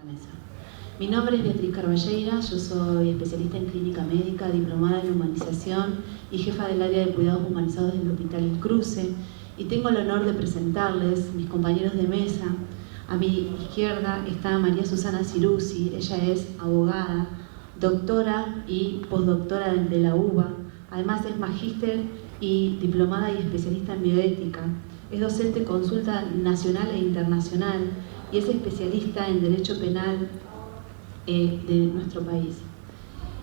la mesa. Mi nombre es Beatriz Carballeira, yo soy especialista en clínica médica, diplomada en humanización y jefa del área de cuidados humanizados del Hospital El Cruce, y tengo el honor de presentarles mis compañeros de mesa. A mi izquierda está María Susana Ciruzzi, ella es abogada, doctora y postdoctora de la UBA, además es magíster y diplomada y especialista en bioética, es docente consulta nacional e internacional y es especialista en derecho penal de nuestro país.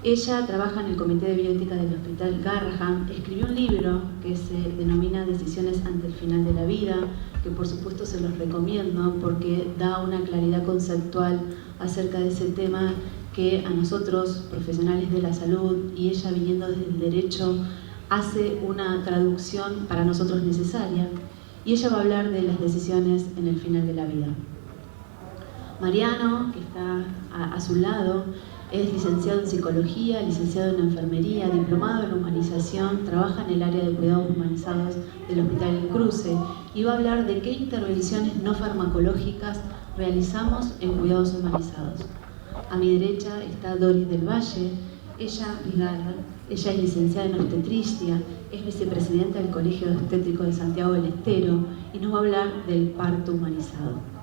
Ella trabaja en el Comité de Bioética del Hospital Garrahan, escribió un libro que se denomina Decisiones ante el final de la vida, que por supuesto se los recomiendo porque da una claridad conceptual acerca de ese tema que a nosotros, profesionales de la salud, y ella viniendo desde el derecho, hace una traducción para nosotros necesaria, y ella va a hablar de las decisiones en el final de la vida. Mariano, que está a su lado, es licenciado en psicología, licenciado en enfermería, diplomado en humanización, trabaja en el área de cuidados humanizados del Hospital El Cruce y va a hablar de qué intervenciones no farmacológicas realizamos en cuidados humanizados. A mi derecha está Doris del Valle, ella es licenciada en obstetricia, es vicepresidenta del Colegio Obstétrico de Santiago del Estero y nos va a hablar del parto humanizado.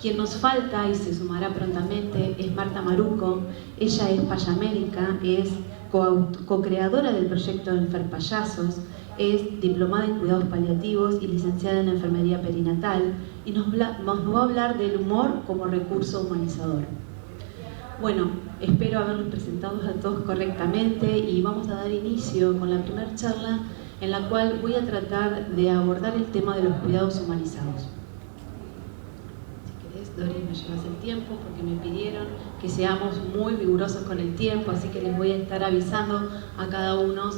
Quien nos falta y se sumará prontamente es Marta Maruco. Ella es payamédica, es co-creadora del proyecto Enferpayasos, es diplomada en cuidados paliativos y licenciada en enfermería perinatal y nos va a hablar del humor como recurso humanizador. Bueno, espero haberlos presentado a todos correctamente y vamos a dar inicio con la primera charla en la cual voy a tratar de abordar el tema de los cuidados humanizados. Doris, me llevas el tiempo porque me pidieron que seamos muy rigurosos con el tiempo, así que les voy a estar avisando a cada uno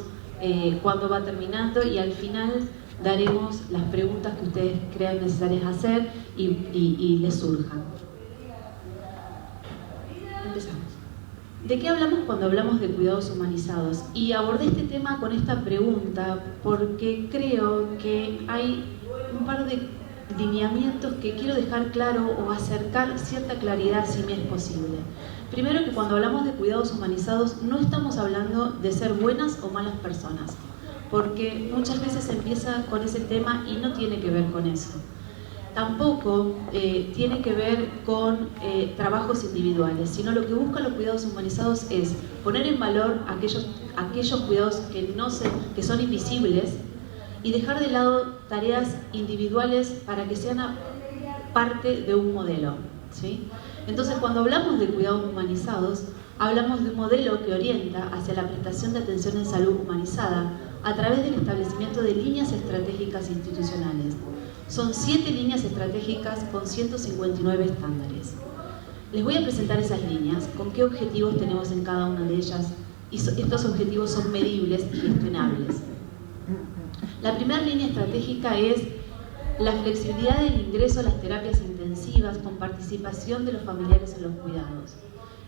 cuándo va terminando y al final daremos las preguntas que ustedes crean necesarias hacer y les surjan. Empezamos. ¿De qué hablamos cuando hablamos de cuidados humanizados? Y abordé este tema con esta pregunta porque creo que hay un par de lineamientos que quiero dejar claro o acercar cierta claridad si me es posible. Primero, que cuando hablamos de cuidados humanizados no estamos hablando de ser buenas o malas personas, porque muchas veces se empieza con ese tema y no tiene que ver con eso. Tampoco tiene que ver con trabajos individuales, sino lo que buscan los cuidados humanizados es poner en valor aquellos cuidados que son invisibles y dejar de lado tareas individuales para que sean parte de un modelo, ¿sí? Entonces, cuando hablamos de cuidados humanizados, hablamos de un modelo que orienta hacia la prestación de atención en salud humanizada a través del establecimiento de líneas estratégicas institucionales. Son 7 líneas estratégicas con 159 estándares. Les voy a presentar esas líneas, con qué objetivos tenemos en cada una de ellas, y estos objetivos son medibles y gestionables. La primera línea estratégica es la flexibilidad del ingreso a las terapias intensivas con participación de los familiares en los cuidados.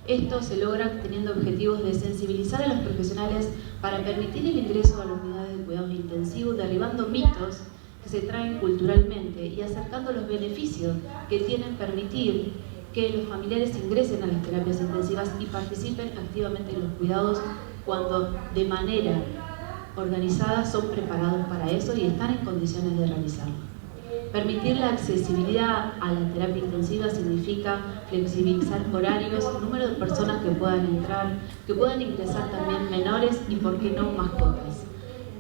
Esto se logra teniendo objetivos de sensibilizar a los profesionales para permitir el ingreso a las unidades de cuidados intensivos, derribando mitos que se traen culturalmente y acercando los beneficios que tienen permitir que los familiares ingresen a las terapias intensivas y participen activamente en los cuidados cuando de manera organizadas son preparados para eso y están en condiciones de realizarlo. Permitir la accesibilidad a la terapia intensiva significa flexibilizar horarios, número de personas que puedan entrar, que puedan ingresar también menores y, por qué no, mascotas.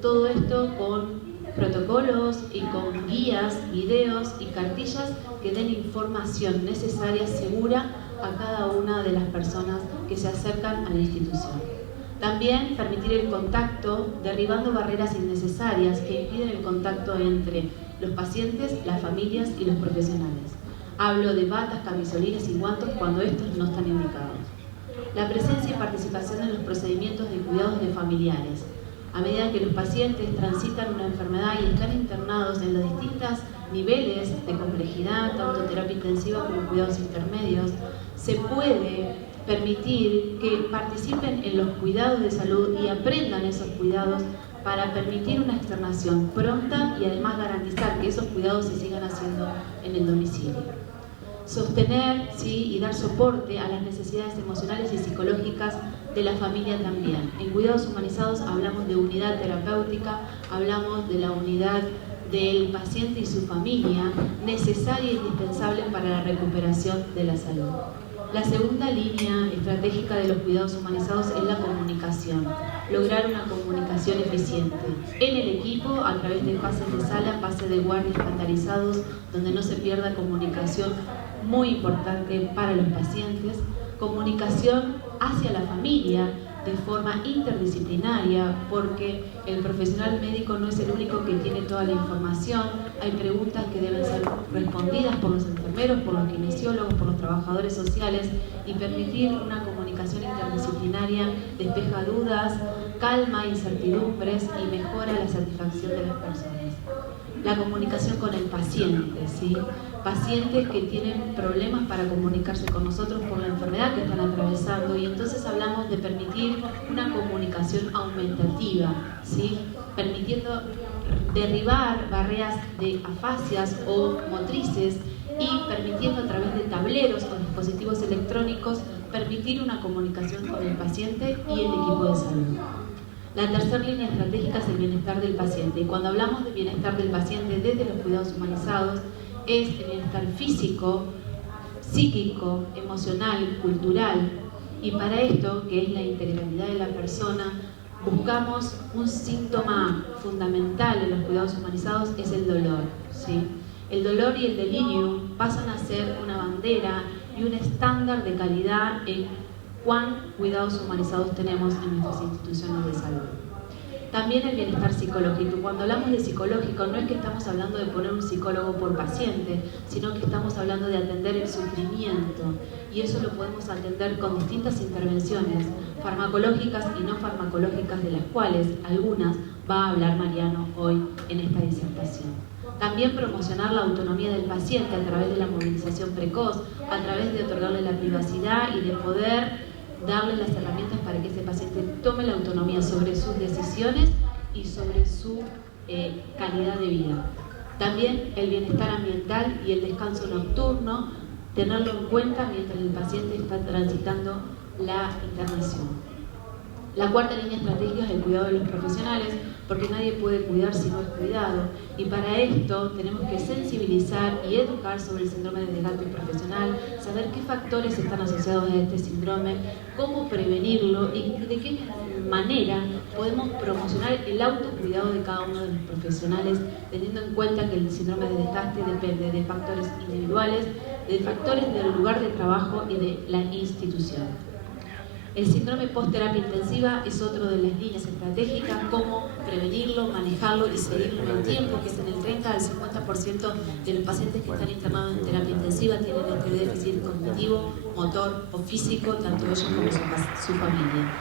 Todo esto con protocolos y con guías, videos y cartillas que den información necesaria, segura, a cada una de las personas que se acercan a la institución. También permitir el contacto, derribando barreras innecesarias que impiden el contacto entre los pacientes, las familias y los profesionales. Hablo de batas, camisolines y guantes cuando estos no están indicados. La presencia y participación en los procedimientos de cuidados de familiares. A medida que los pacientes transitan una enfermedad y están internados en los distintos niveles de complejidad, tanto terapia intensiva como cuidados intermedios, se puede permitir que participen en los cuidados de salud y aprendan esos cuidados para permitir una externación pronta y además garantizar que esos cuidados se sigan haciendo en el domicilio. sostener, ¿sí?, y dar soporte a las necesidades emocionales y psicológicas de la familia también. En cuidados humanizados hablamos de unidad terapéutica, hablamos de la unidad del paciente y su familia, necesaria e indispensable para la recuperación de la salud. La segunda línea estratégica de los cuidados humanizados es la comunicación, lograr una comunicación eficiente en el equipo a través de pases de sala, pases de guardia estandarizados, donde no se pierda comunicación muy importante para los pacientes, comunicación hacia la familia de forma interdisciplinaria, porque el profesional médico no es el único que tiene toda la información. Hay preguntas que deben ser respondidas por los enfermeros, por los kinesiólogos, por los trabajadores sociales, y permitir una comunicación interdisciplinaria despeja dudas, calma incertidumbres y mejora la satisfacción de las personas. La comunicación con el paciente, ¿sí? Pacientes que tienen problemas para comunicarse con nosotros por la enfermedad que están atravesando, y entonces hablamos de permitir una comunicación aumentativa, ¿sí?, permitiendo derribar barreras de afasias o motrices y permitiendo a través de tableros o dispositivos electrónicos permitir una comunicación con el paciente y el equipo de salud. La tercera línea estratégica es el bienestar del paciente, y cuando hablamos de bienestar del paciente desde los cuidados humanizados es el bienestar físico, psíquico, emocional, cultural, y para esto, que es la integralidad de la persona, buscamos un síntoma fundamental en los cuidados humanizados, es el dolor, ¿sí? El dolor y el delirio pasan a ser una bandera y un estándar de calidad en cuán cuidados humanizados tenemos en nuestras instituciones de salud. También el bienestar psicológico. Cuando hablamos de psicológico, no es que estamos hablando de poner un psicólogo por paciente, sino que estamos hablando de atender el sufrimiento, y eso lo podemos atender con distintas intervenciones farmacológicas y no farmacológicas, de las cuales algunas va a hablar Mariano hoy en esta disertación. También promocionar la autonomía del paciente a través de la movilización precoz, a través de otorgarle la privacidad y de poder darle las herramientas para que ese paciente tome la autonomía sobre sus decisiones y sobre su calidad de vida. También el bienestar ambiental y el descanso nocturno, tenerlo en cuenta mientras el paciente está transitando la internación. La cuarta línea estratégica es el cuidado de los profesionales, porque nadie puede cuidar si no es cuidado, y para esto tenemos que sensibilizar y educar sobre el síndrome de desgaste profesional, saber qué factores están asociados a este síndrome, cómo prevenirlo y de qué manera podemos promocionar el autocuidado de cada uno de los profesionales, teniendo en cuenta que el síndrome de desgaste depende de factores individuales, de factores del lugar de trabajo y de la institución. El síndrome post-terapia intensiva es otro de las líneas estratégicas, cómo prevenirlo, manejarlo y seguirlo en el tiempo, que es en el 30 al 50% de los pacientes que están internados en terapia intensiva tienen este déficit cognitivo, motor o físico, tanto ellos como su familia.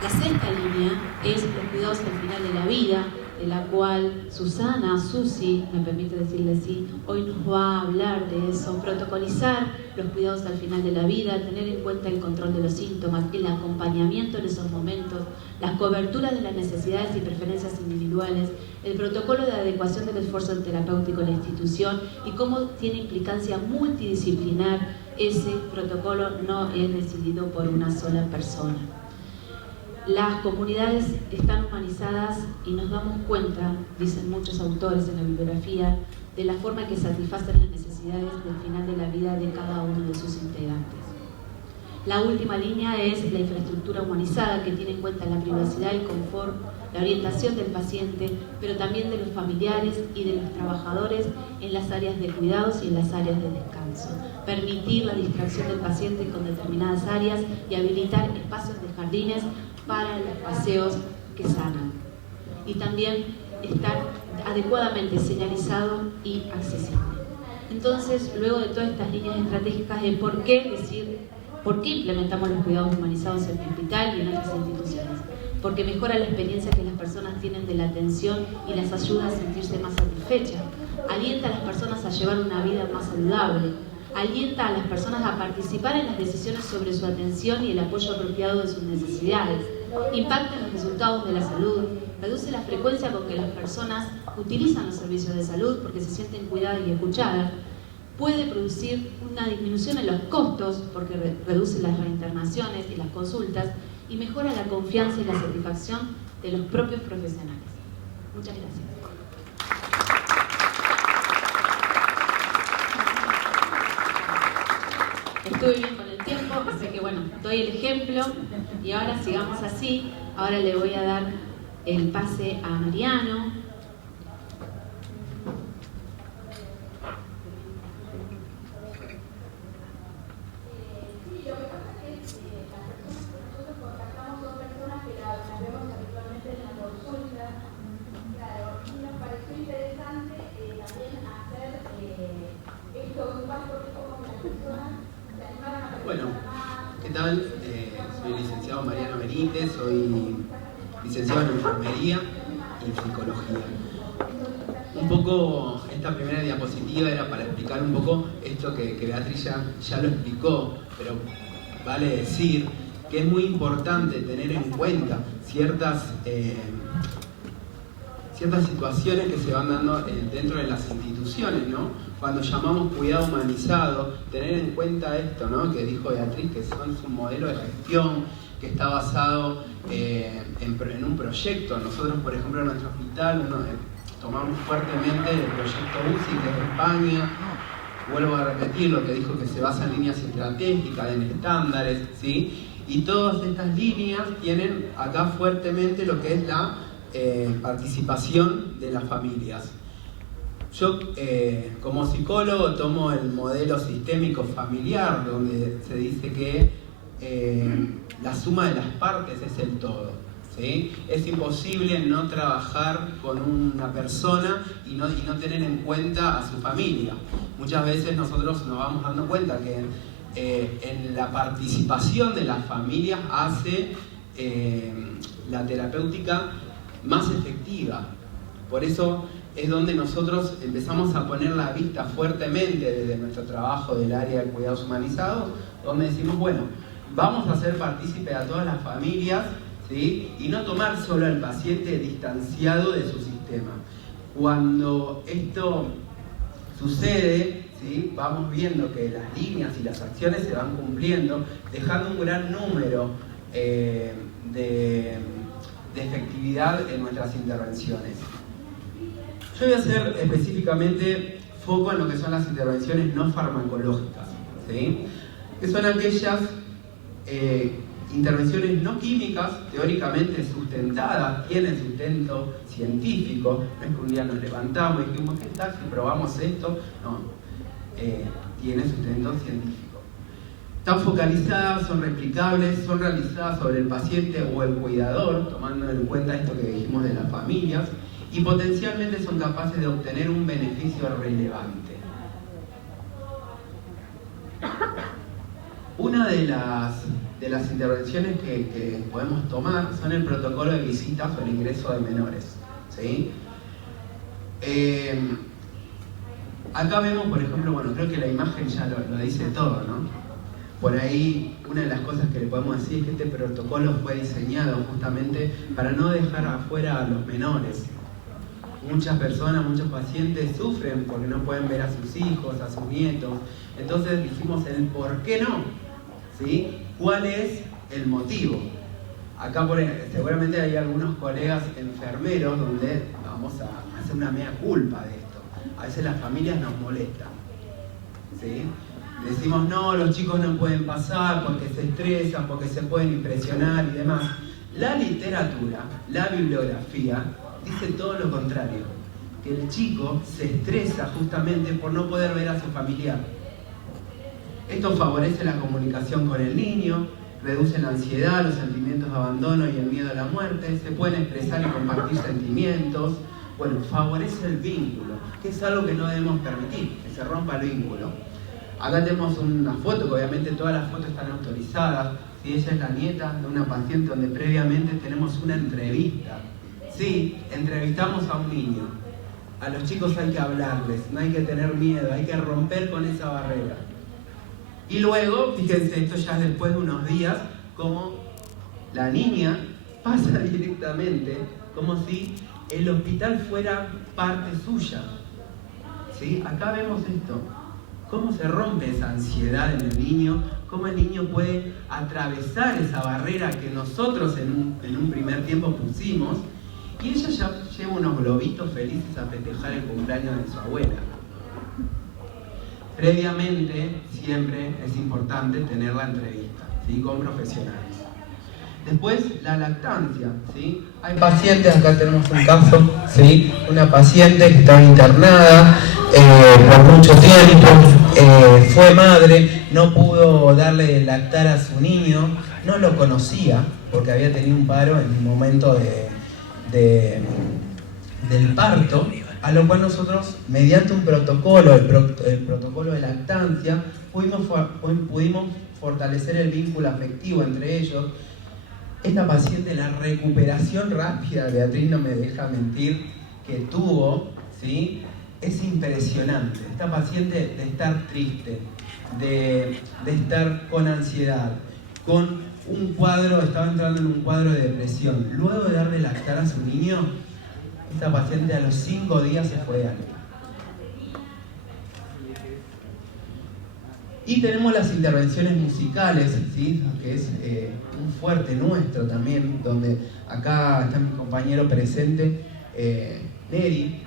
La sexta línea es los cuidados al final de la vida, de la cual Susana, Susi, me permite decirle así, hoy nos va a hablar de eso, protocolizar los cuidados al final de la vida, tener en cuenta el control de los síntomas, el acompañamiento en esos momentos, las coberturas de las necesidades y preferencias individuales, el protocolo de adecuación del esfuerzo terapéutico en la institución y cómo tiene implicancia multidisciplinar. Ese protocolo no es decidido por una sola persona. Las comunidades están humanizadas y nos damos cuenta, dicen muchos autores en la bibliografía, de la forma que satisfacen las necesidades del final de la vida de cada uno de sus integrantes. La última línea es la infraestructura humanizada, que tiene en cuenta la privacidad, el confort, la orientación del paciente, pero también de los familiares y de los trabajadores en las áreas de cuidados y en las áreas de descanso. Permitir la distracción del paciente con determinadas áreas y habilitar espacios de jardines para los paseos que sanan. Y también estar adecuadamente señalizado y accesible. Entonces, luego de todas estas líneas estratégicas de por qué implementamos los cuidados humanizados en el hospital y en otras instituciones. Porque mejora la experiencia que las personas tienen de la atención y las ayuda a sentirse más satisfechas. Alienta a las personas a llevar una vida más saludable. Alienta a las personas a participar en las decisiones sobre su atención y el apoyo apropiado de sus necesidades. Impacta en los resultados de la salud. Reduce la frecuencia con que las personas utilizan los servicios de salud porque se sienten cuidadas y escuchadas. puede producir una disminución en los costos porque reduce las reinternaciones y las consultas y mejora la confianza y la satisfacción de los propios profesionales. Muchas gracias. Estuve bien con el tiempo, así que bueno, doy el ejemplo y ahora sigamos así. Ahora le voy a dar el pase a Mariano. Bueno, ¿qué tal? Soy licenciado Mariano Benítez, soy licenciado en enfermería y psicología. Un poco, esta primera diapositiva era para explicar un poco esto que Beatriz ya lo explicó, pero vale decir que es muy importante tener en cuenta ciertas situaciones que se van dando dentro de las instituciones, ¿no? Cuando llamamos cuidado humanizado, tener en cuenta esto, ¿no? Que dijo Beatriz, que es un modelo de gestión que está basado en un proyecto. Nosotros, por ejemplo, en nuestro hospital tomamos fuertemente el proyecto UCI, que es de España. Vuelvo a repetir lo que dijo, que se basa en líneas estratégicas, en estándares, ¿sí? Y todas estas líneas tienen acá fuertemente lo que es la participación de las familias. Yo, como psicólogo, tomo el modelo sistémico familiar, donde se dice que la suma de las partes es el todo, ¿sí? Es imposible no trabajar con una persona y no tener en cuenta a su familia. Muchas veces nosotros nos vamos dando cuenta que en la participación de las familias hace la terapéutica más efectiva. Por eso es donde nosotros empezamos a poner la vista fuertemente desde nuestro trabajo del área de cuidados humanizados, donde decimos, bueno, vamos a hacer partícipe a todas las familias, ¿sí? Y no tomar solo al paciente distanciado de su sistema. Cuando esto sucede, ¿sí? Vamos viendo que las líneas y las acciones se van cumpliendo, dejando un gran número de efectividad en nuestras intervenciones. Yo voy a hacer específicamente foco en lo que son las intervenciones no farmacológicas, ¿sí? Que son aquellas intervenciones no químicas, teóricamente sustentadas, tienen sustento científico. No es que un día nos levantamos y dijimos, ¿qué tal si probamos esto? No, tiene sustento científico. Están focalizadas, son replicables, son realizadas sobre el paciente o el cuidador, tomando en cuenta esto que dijimos de las familias, y potencialmente son capaces de obtener un beneficio relevante. Una de las intervenciones que podemos tomar son el protocolo de visitas o el ingreso de menores, ¿sí? Acá vemos, por ejemplo, bueno, creo que la imagen ya lo dice todo, ¿no? Por ahí, una de las cosas que le podemos decir es que este protocolo fue diseñado justamente para no dejar afuera a los menores. Muchas personas, muchos pacientes sufren porque no pueden ver a sus hijos, a sus nietos. Entonces dijimos el por qué no, ¿sí? ¿Cuál es el motivo? Acá seguramente hay algunos colegas enfermeros donde vamos a hacer una mea culpa de esto. A veces las familias nos molestan, ¿sí? Decimos, no, los chicos no pueden pasar porque se estresan, porque se pueden impresionar y demás. La literatura, la bibliografía, dice todo lo contrario, que el chico se estresa justamente por no poder ver a su familiar. Esto favorece la comunicación con el niño, reduce la ansiedad, los sentimientos de abandono y el miedo a la muerte, se pueden expresar y compartir sentimientos, bueno, favorece el vínculo, que es algo que no debemos permitir, que se rompa el vínculo. Acá tenemos una foto, que obviamente todas las fotos están autorizadas, ¿sí? Ella es la nieta de una paciente donde previamente tenemos una entrevista. Sí, entrevistamos a un niño. A los chicos hay que hablarles, no hay que tener miedo, hay que romper con esa barrera. Y luego, fíjense, esto ya es después de unos días, como la niña pasa directamente, como si el hospital fuera parte suya. ¿Sí? Acá vemos esto. cómo se rompe esa ansiedad en el niño, cómo el niño puede atravesar esa barrera que nosotros en un primer tiempo pusimos, y ella ya lleva unos globitos felices a festejar el cumpleaños de su abuela. Previamente, siempre es importante tener la entrevista, ¿sí?, con profesionales. Después, la lactancia, ¿sí? Hay pacientes, acá tenemos un caso, ¿sí?, una paciente que estaba internada por mucho tiempo, fue madre, no pudo darle de lactar a su niño, no lo conocía porque había tenido un paro en el momento del parto, a lo cual nosotros, mediante un protocolo, el protocolo de lactancia, pudimos fortalecer el vínculo afectivo entre ellos. Esta paciente, la recuperación rápida, Beatriz no me deja mentir, que tuvo, ¿sí?, es impresionante. Esta paciente, de estar triste, de estar con ansiedad, con un cuadro, estaba entrando en un cuadro de depresión. Luego de darle lactar a su niño, esta paciente a los 5 días se fue de alta. Y tenemos las intervenciones musicales, ¿sí?, que es un fuerte nuestro también, donde acá está mi compañero presente, Neri.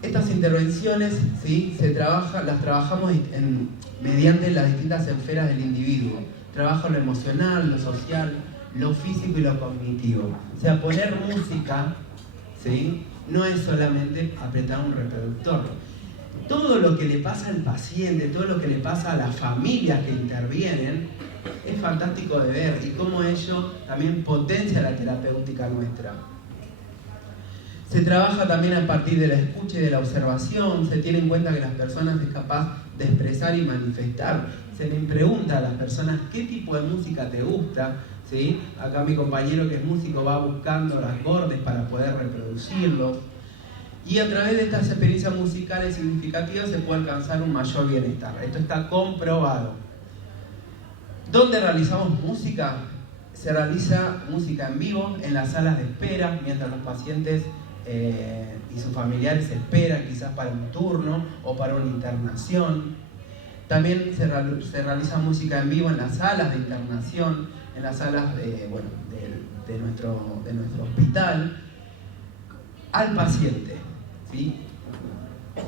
Estas intervenciones, ¿sí?, las trabajamos mediante las distintas esferas del individuo. Trabajo lo emocional, lo social, lo físico y lo cognitivo. O sea, poner música, ¿sí?, no es solamente apretar un reproductor. Todo lo que le pasa al paciente, todo lo que le pasa a las familias que intervienen, es fantástico de ver, y cómo ello también potencia la terapéutica nuestra. Se trabaja también a partir de la escucha y de la observación, se tiene en cuenta que las personas es capaz de expresar y manifestar. Se le pregunta a las personas qué tipo de música te gusta, ¿sí? Acá mi compañero que es músico va buscando los acordes para poder reproducirlo. Y a través de estas experiencias musicales significativas se puede alcanzar un mayor bienestar. Esto está comprobado. ¿Dónde realizamos música? Se realiza música en vivo en las salas de espera, mientras los pacientes y sus familiares esperan quizás para un turno o para una internación. También se realiza música en vivo en las salas de internación, en las salas de nuestro hospital, al paciente, ¿sí?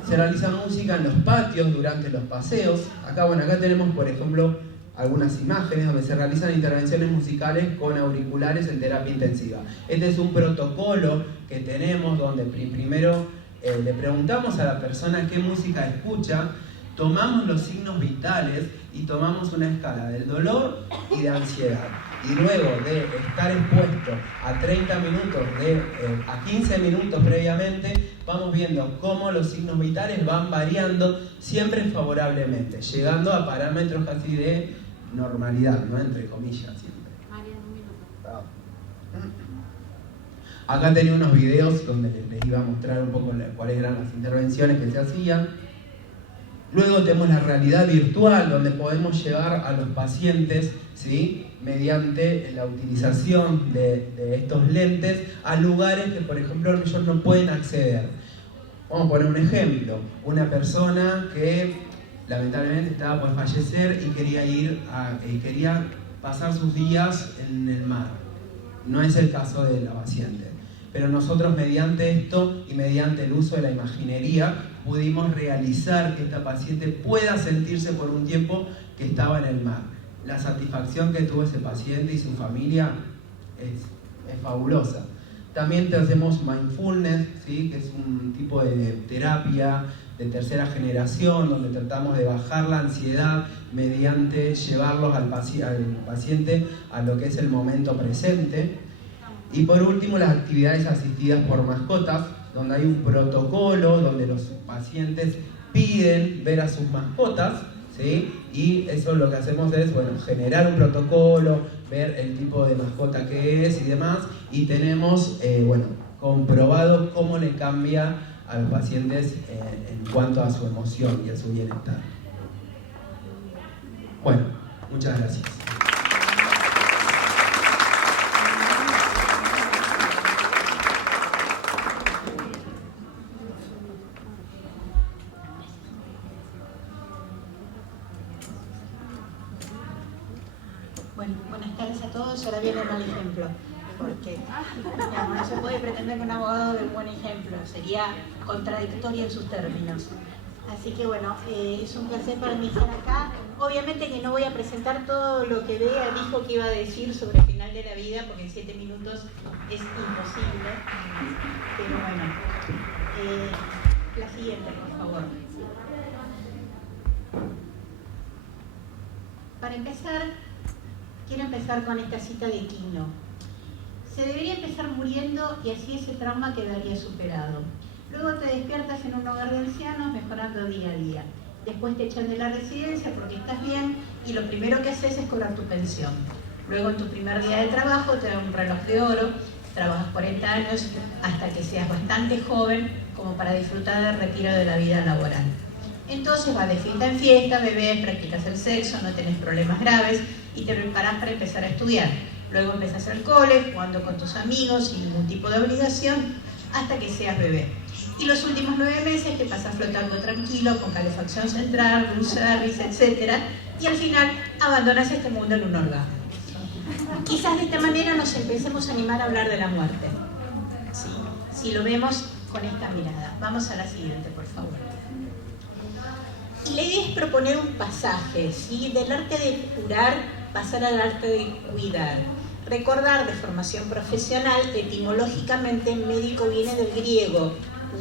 Se realiza música en los patios durante los paseos. Acá tenemos, por ejemplo, algunas imágenes donde se realizan intervenciones musicales con auriculares en terapia intensiva. Este es un protocolo que tenemos donde primero le preguntamos a la persona qué música escucha, tomamos los signos vitales y tomamos una escala del dolor y de ansiedad. Y luego de estar expuesto a 30 minutos, a 15 minutos previamente, vamos viendo cómo los signos vitales van variando siempre favorablemente, llegando a parámetros casi de normalidad, ¿no?, entre comillas siempre. Marian, un minuto. Acá tenía unos videos donde les iba a mostrar un poco cuáles eran las intervenciones que se hacían. Luego tenemos la realidad virtual, donde podemos llevar a los pacientes, ¿sí?, mediante la utilización de estos lentes a lugares que, por ejemplo, ellos no pueden acceder. Vamos a poner un ejemplo. Una persona que lamentablemente estaba por fallecer y quería pasar sus días en el mar. No es el caso de la paciente. Pero nosotros, mediante esto y mediante el uso de la imaginería, pudimos realizar que esta paciente pueda sentirse por un tiempo que estaba en el mar. La satisfacción que tuvo ese paciente y su familia es fabulosa. También hacemos mindfulness, ¿sí?, que es un tipo de terapia de tercera generación, donde tratamos de bajar la ansiedad mediante llevarlos al paciente a lo que es el momento presente. Y por último, las actividades asistidas por mascotas, donde hay un protocolo, donde los pacientes piden ver a sus mascotas, ¿sí? Y eso lo que hacemos es, generar un protocolo, ver el tipo de mascota que es y demás, y tenemos, comprobado cómo le cambia a los pacientes en cuanto a su emoción y a su bienestar. Bueno, muchas gracias. Bueno, buenas tardes a todos. Ahora viene el mal ejemplo, porque digamos, no se puede pretender que un abogado dé un buen ejemplo, sería contradictorio en sus términos. Así que bueno, es un placer para mí estar acá. Obviamente que no voy a presentar todo lo que Bea dijo que iba a decir sobre el final de la vida, porque en 7 minutos es imposible. Pero bueno, la siguiente, por favor. Para empezar, quiero empezar con esta cita de Quino. Se debería empezar muriendo y así ese trauma quedaría superado. Luego te despiertas en un hogar de ancianos mejorando día a día. Después te echan de la residencia porque estás bien y lo primero que haces es cobrar tu pensión. Luego en tu primer día de trabajo te dan un reloj de oro, trabajas 40 años hasta que seas bastante joven como para disfrutar del retiro de la vida laboral. Entonces vas de fiesta en fiesta, bebés, practicas el sexo, no tenés problemas graves y te preparás para empezar a estudiar. Luego empezás el cole, jugando con tus amigos sin ningún tipo de obligación hasta que seas bebé. Y los últimos 9 meses te pasas flotando tranquilo, con calefacción central, room service, etc. Y al final abandonas este mundo en un orgasmo. Quizás de esta manera nos empecemos a animar a hablar de la muerte. Sí, si lo vemos con esta mirada. Vamos a la siguiente, por favor. Y la idea es proponer un pasaje, ¿sí? Del arte de curar pasar al arte de cuidar. Recordar de formación profesional, etimológicamente médico viene del griego,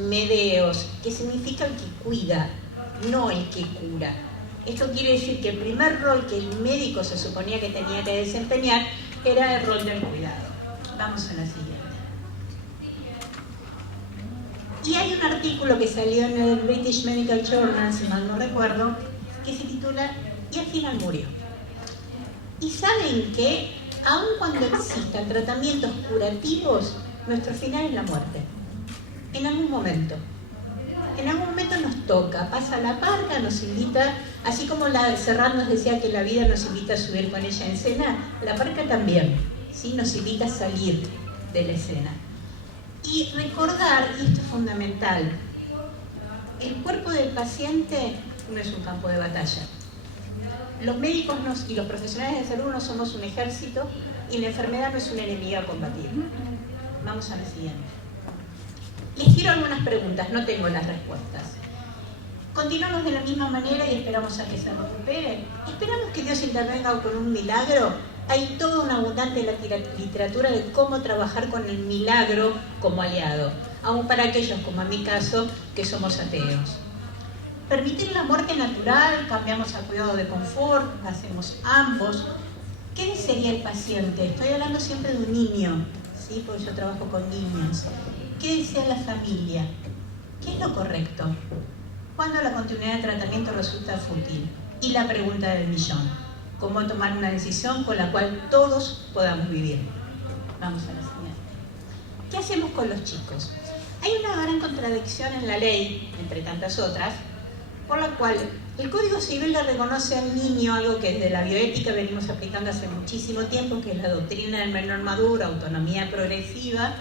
medeos, que significa el que cuida, no el que cura. Esto quiere decir que el primer rol que el médico se suponía que tenía que desempeñar era el rol del cuidado. Vamos a la siguiente. Y hay un artículo que salió en el British Medical Journal, si mal no recuerdo, que se titula "Y al final murió". Y saben que, aun cuando existan tratamientos curativos, nuestro final es la muerte. En algún momento nos toca, pasa la parca, nos invita, así como la Serrat nos decía que la vida nos invita a subir con ella en escena, la parca también, ¿sí? Nos invita a salir de la escena. Y recordar, y esto es fundamental, el cuerpo del paciente no es un campo de batalla. Los médicos y los profesionales de salud no somos un ejército y la enfermedad no es una enemiga a combatir. Vamos a la siguiente. Les quiero algunas preguntas, no tengo las respuestas. ¿Continuamos de la misma manera y esperamos a que se recupere? ¿Esperamos que Dios intervenga con un milagro? Hay toda una abundante literatura de cómo trabajar con el milagro como aliado, aun para aquellos, como en mi caso, que somos ateos. ¿Permitir la muerte natural? ¿Cambiamos al cuidado de confort? ¿Hacemos ambos? ¿Qué desearía el paciente? Estoy hablando siempre de un niño, ¿sí? Porque yo trabajo con niños. ¿Qué desea la familia? ¿Qué es lo correcto? ¿Cuándo la continuidad de tratamiento resulta fútil? Y la pregunta del millón: ¿cómo tomar una decisión con la cual todos podamos vivir? Vamos a la siguiente. ¿Qué hacemos con los chicos? Hay una gran contradicción en la ley, entre tantas otras, por la cual el Código Civil le reconoce al niño algo que desde la bioética venimos aplicando hace muchísimo tiempo, que es la doctrina del menor maduro, autonomía progresiva,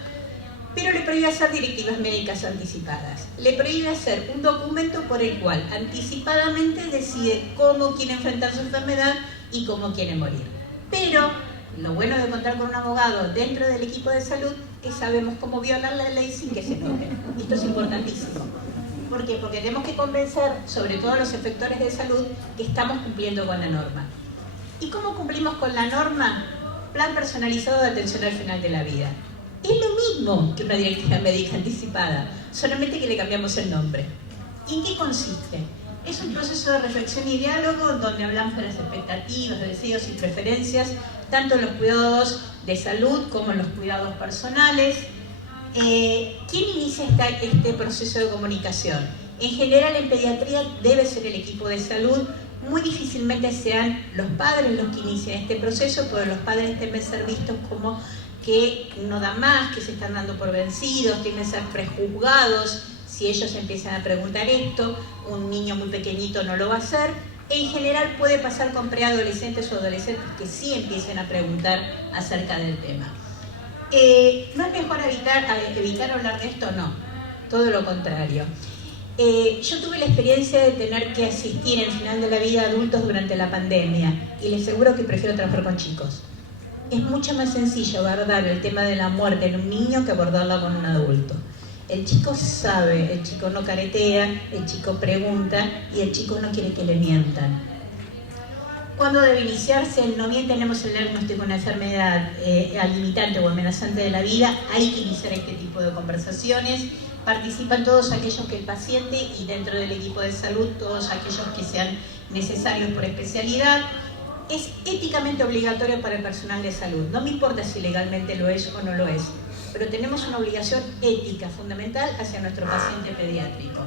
pero le prohíbe hacer directivas médicas anticipadas. Le prohíbe hacer un documento por el cual anticipadamente decide cómo quiere enfrentar su enfermedad y cómo quiere morir. Pero lo bueno de contar con un abogado dentro del equipo de salud es que sabemos cómo violar la ley sin que se note. Esto es importantísimo. ¿Por qué? Porque tenemos que convencer, sobre todo a los efectores de salud, que estamos cumpliendo con la norma. ¿Y cómo cumplimos con la norma? Plan personalizado de atención al final de la vida. Es lo mismo que una directiva médica anticipada, solamente que le cambiamos el nombre. ¿Y en qué consiste? Es un proceso de reflexión y diálogo donde hablamos de las expectativas, deseos y preferencias, tanto en los cuidados de salud como en los cuidados personales. ¿Quién inicia este proceso de comunicación? En general, en pediatría debe ser el equipo de salud. Muy difícilmente sean los padres los que inician este proceso, porque los padres deben ser vistos como que no dan más, que se están dando por vencidos, deben ser prejuzgados. Si ellos empiezan a preguntar esto, un niño muy pequeñito no lo va a hacer. En general puede pasar con preadolescentes o adolescentes que sí empiecen a preguntar acerca del tema. ¿No es mejor evitar hablar de esto? No, todo lo contrario. Yo tuve la experiencia de tener que asistir en el final de la vida a adultos durante la pandemia y les aseguro que prefiero trabajar con chicos. Es mucho más sencillo abordar el tema de la muerte en un niño que abordarlo con un adulto. El chico sabe, el chico no caretea, el chico pregunta y el chico no quiere que le mientan. Cuando debe iniciarse, no bien tenemos el diagnóstico de una enfermedad limitante o amenazante de la vida, hay que iniciar este tipo de conversaciones. Participan todos aquellos que el paciente y dentro del equipo de salud, todos aquellos que sean necesarios por especialidad. Es éticamente obligatorio para el personal de salud. No me importa si legalmente lo es o no lo es, pero tenemos una obligación ética fundamental hacia nuestro paciente pediátrico.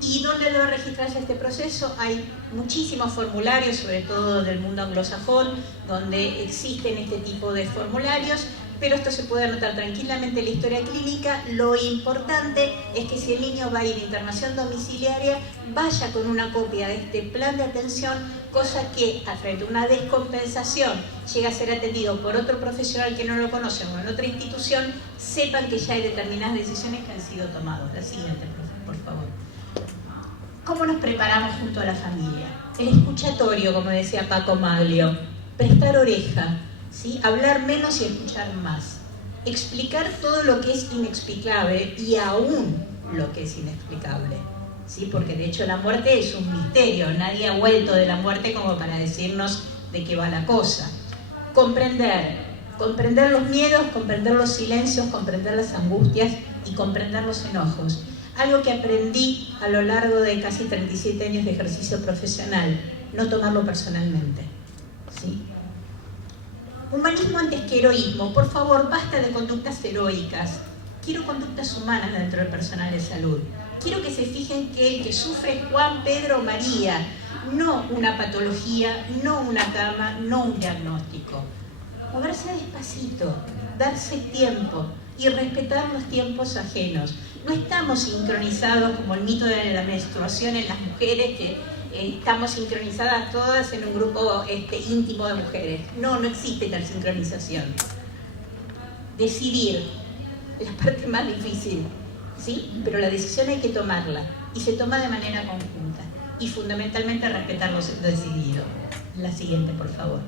¿Y dónde debe registrarse este proceso? Hay muchísimos formularios, sobre todo del mundo anglosajón, donde existen este tipo de formularios, pero esto se puede anotar tranquilamente en la historia clínica. Lo importante es que si el niño va a ir a internación domiciliaria, vaya con una copia de este plan de atención, cosa que a través de una descompensación llega a ser atendido por otro profesional que no lo conoce o en otra institución, sepan que ya hay determinadas decisiones que han sido tomadas. La siguiente, por favor. ¿Cómo nos preparamos junto a la familia? El escuchatorio, como decía Paco Maglio, prestar oreja, ¿sí? Hablar menos y escuchar más. Explicar todo lo que es inexplicable y aún lo que es inexplicable, ¿sí? Porque de hecho la muerte es un misterio, nadie ha vuelto de la muerte como para decirnos de qué va la cosa. Comprender los miedos, comprender los silencios, comprender las angustias y comprender los enojos. Algo que aprendí a lo largo de casi 37 años de ejercicio profesional, no tomarlo personalmente, ¿sí? Humanismo antes que heroísmo. Por favor, basta de conductas heroicas. Quiero conductas humanas dentro del personal de salud. Quiero que se fijen que el que sufre es Juan, Pedro o María, no una patología, no una cama, no un diagnóstico. Moverse despacito, darse tiempo y respetar los tiempos ajenos. No estamos sincronizados como el mito de la menstruación en las mujeres, que estamos sincronizadas todas en un grupo íntimo de mujeres. No existe tal sincronización. Decidir es la parte más difícil, ¿sí? Pero la decisión hay que tomarla y se toma de manera conjunta y fundamentalmente respetar lo decidido. La siguiente, por favor.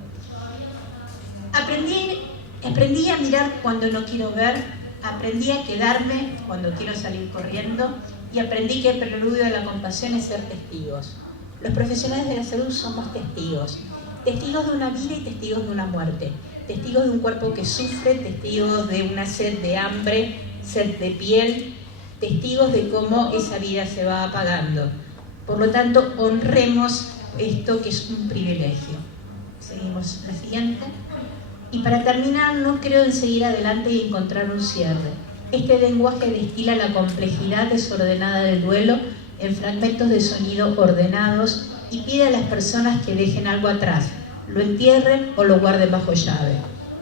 Aprendí a mirar cuando no quiero ver. Aprendí a quedarme cuando quiero salir corriendo y aprendí que el preludio de la compasión es ser testigos. Los profesionales de la salud somos testigos. Testigos de una vida y testigos de una muerte. Testigos de un cuerpo que sufre, testigos de una sed de hambre, sed de piel, testigos de cómo esa vida se va apagando. Por lo tanto, honremos esto que es un privilegio. Seguimos la siguiente. Y para terminar, no creo en seguir adelante y encontrar un cierre. Este lenguaje destila la complejidad desordenada del duelo en fragmentos de sonido ordenados y pide a las personas que dejen algo atrás, lo entierren o lo guarden bajo llave.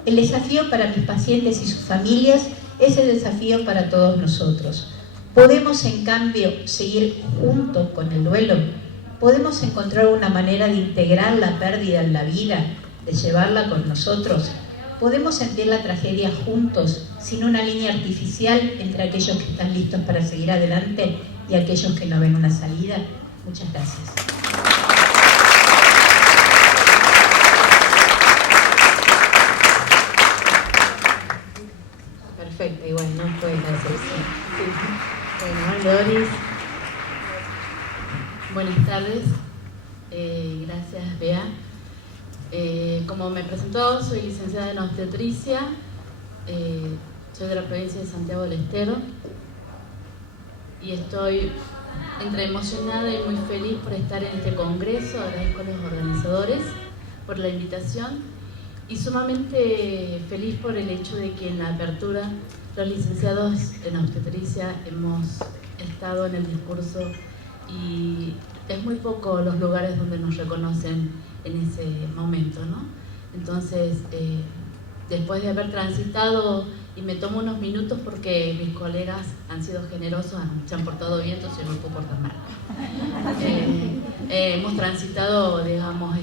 El desafío para mis pacientes y sus familias es el desafío para todos nosotros. ¿Podemos, en cambio, seguir juntos con el duelo? ¿Podemos encontrar una manera de integrar la pérdida en la vida, de llevarla con nosotros? ¿Podemos sentir la tragedia juntos, sin una línea artificial entre aquellos que están listos para seguir adelante y aquellos que no ven una salida? Muchas gracias. Perfecto, igual no fue la excepción. Bueno, Doris. Buenas tardes. Gracias, Bea. Como me presentó, soy licenciada en obstetricia, soy de la provincia de Santiago del Estero y estoy entre emocionada y muy feliz por estar en este congreso. Agradezco a los organizadores por la invitación y sumamente feliz por el hecho de que en la apertura los licenciados en obstetricia hemos estado en el discurso y es muy poco los lugares donde nos reconocen en ese momento, ¿no? Entonces, después de haber transitado, y me tomo unos minutos porque mis colegas han sido generosos, se han portado bien, entonces no puedo portar mal. Hemos transitado, digamos,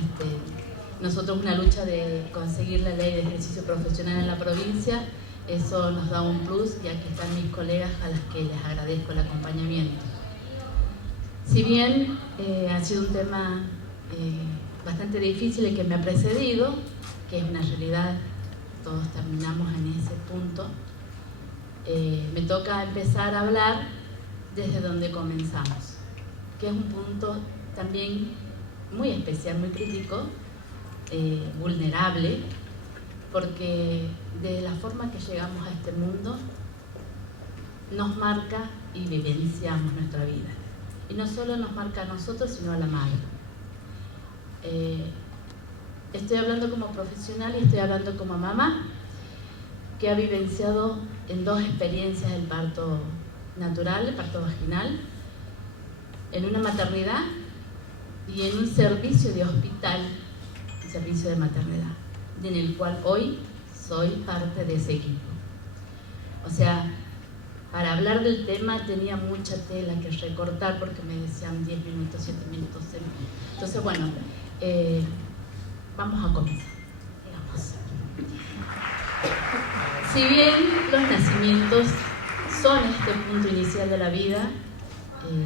nosotros una lucha de conseguir la ley de ejercicio profesional en la provincia. Eso nos da un plus y aquí están mis colegas a las que les agradezco el acompañamiento. Si bien ha sido un tema bastante difícil el que me ha precedido, que es una realidad, todos terminamos en ese punto, me toca empezar a hablar desde donde comenzamos, que es un punto también muy especial, muy crítico, vulnerable, porque de la forma que llegamos a este mundo nos marca y vivenciamos nuestra vida. Y no solo nos marca a nosotros, sino a la madre. Estoy hablando como profesional y estoy hablando como mamá, que ha vivenciado en 2 experiencias el parto natural, el parto vaginal, en una maternidad y en un servicio de hospital, un servicio de maternidad, en el cual hoy soy parte de ese equipo. O sea, para hablar del tema tenía mucha tela que recortar porque me decían 10 minutos, 7 minutos, 6 minutos. Entonces, bueno, vamos a comenzar, digamos. Si bien los nacimientos son este punto inicial de la vida,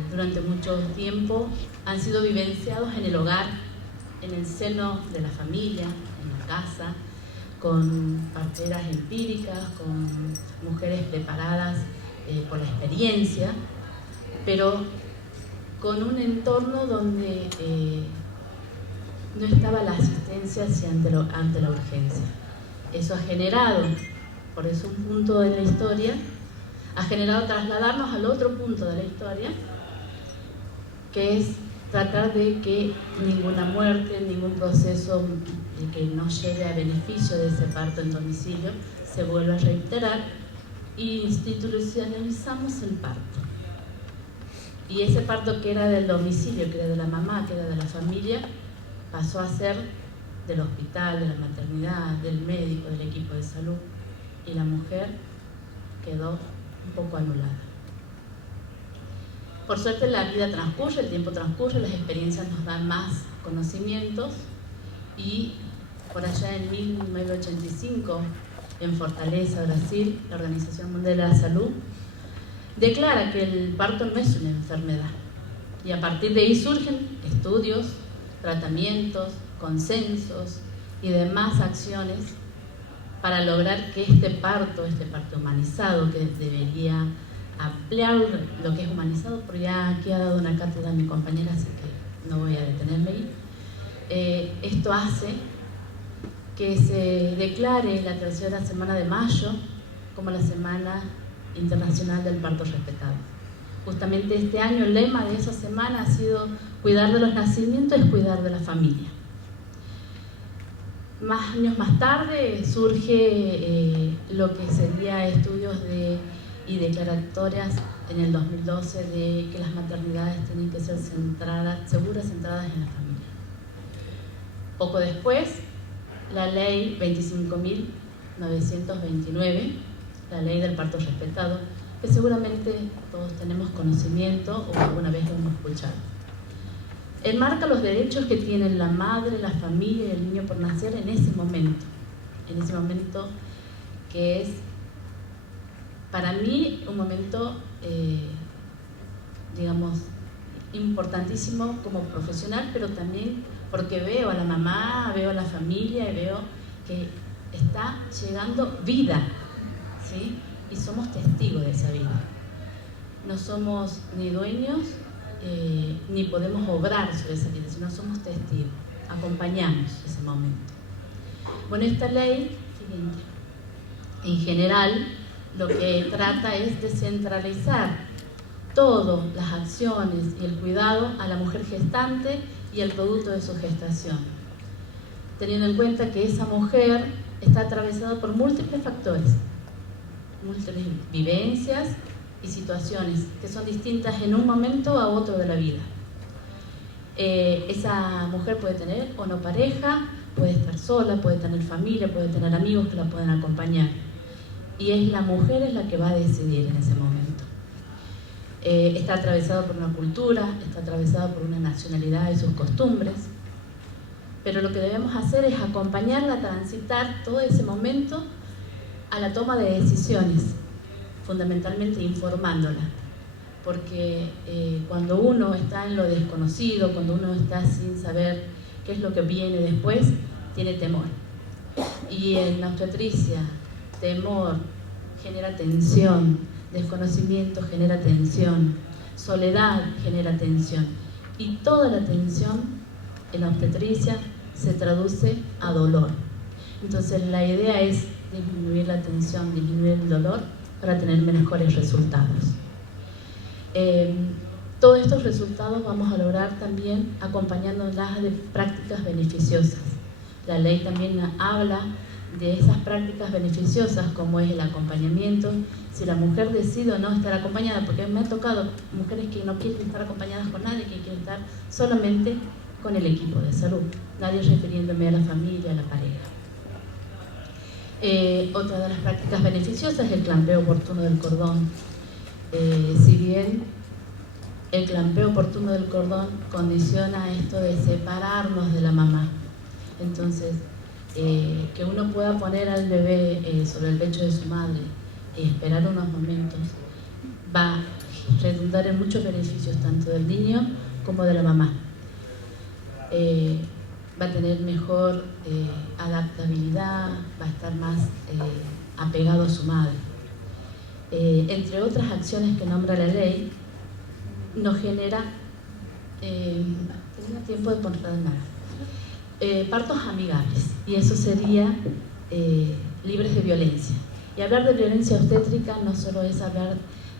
durante mucho tiempo han sido vivenciados en el hogar, en el seno de la familia, en la casa, con parteras empíricas, con mujeres preparadas por la experiencia, pero con un entorno donde no estaba la asistencia ante la urgencia. Eso ha generado, por eso un punto de la historia, ha generado trasladarnos al otro punto de la historia, que es tratar de que ninguna muerte, ningún proceso que no lleve a beneficio de ese parto en domicilio se vuelva a reiterar, y institucionalizamos el parto. Y ese parto que era del domicilio, que era de la mamá, que era de la familia, pasó a ser del hospital, de la maternidad, del médico, del equipo de salud, y la mujer quedó un poco anulada. Por suerte la vida transcurre, el tiempo transcurre, las experiencias nos dan más conocimientos, y por allá en 1985, en Fortaleza, Brasil, la Organización Mundial de la Salud declara que el parto no es una enfermedad, y a partir de ahí surgen estudios, tratamientos, consensos y demás acciones para lograr que este parto humanizado, que debería ampliar lo que es humanizado, pero ya aquí ha dado una cátedra mi compañera, así que no voy a detenerme ahí. Esto hace que se declare la 3ª semana de mayo como la Semana Internacional del Parto Respetado. Justamente este año el lema de esa semana ha sido: cuidar de los nacimientos es cuidar de la familia. Más años más tarde surge lo que sería estudios y declaratorias en el 2012 de que las maternidades tienen que ser seguras, centradas en la familia. Poco después, la ley 25.929, la ley del parto respetado, que seguramente todos tenemos conocimiento o alguna vez lo hemos escuchado. Enmarca los derechos que tienen la madre, la familia y el niño por nacer en ese momento que es, para mí, un momento, digamos, importantísimo como profesional, pero también porque veo a la mamá, veo a la familia y veo que está llegando vida, ¿sí? Y somos testigos de esa vida. No somos ni dueños ni podemos obrar sobre esa vida, sino somos testigos, acompañamos ese momento. Bueno, esta ley, en general, lo que trata es de centralizar todas las acciones y el cuidado a la mujer gestante y el producto de su gestación, teniendo en cuenta que esa mujer está atravesada por múltiples factores, múltiples vivencias y situaciones que son distintas en un momento a otro de la vida. Esa mujer puede tener o no pareja, puede estar sola, puede tener familia, puede tener amigos que la pueden acompañar, y es la mujer la que va a decidir en ese momento. Está atravesado por una cultura, está atravesado por una nacionalidad y sus costumbres, pero lo que debemos hacer es acompañarla a transitar todo ese momento a la toma de decisiones, fundamentalmente informándola, porque cuando uno está en lo desconocido, cuando uno está sin saber qué es lo que viene después, tiene temor. Y en la obstetricia, temor genera tensión, desconocimiento genera tensión, soledad genera tensión. Y toda la tensión en la obstetricia se traduce a dolor. Entonces la idea es disminuir la tensión, disminuir el dolor para tener mejores resultados. Todos estos resultados vamos a lograr también acompañándolas de prácticas beneficiosas. La ley también habla de esas prácticas beneficiosas como es el acompañamiento. Si la mujer decide o no estar acompañada, porque me ha tocado mujeres que no quieren estar acompañadas con nadie, que quieren estar solamente con el equipo de salud, nadie refiriéndome a la familia, a la pareja. Otra de las prácticas beneficiosas es el clampeo oportuno del cordón. Si bien el clampeo oportuno del cordón condiciona esto de separarnos de la mamá, entonces que uno pueda poner al bebé sobre el pecho de su madre y esperar unos momentos va a redundar en muchos beneficios tanto del niño como de la mamá. Va a tener mejor adaptabilidad, va a estar más apegado a su madre. Entre otras acciones que nombra la ley, nos genera, tenía tiempo de ponerla de nada, partos amigables, y eso sería libres de violencia. Y hablar de violencia obstétrica no solo es hablar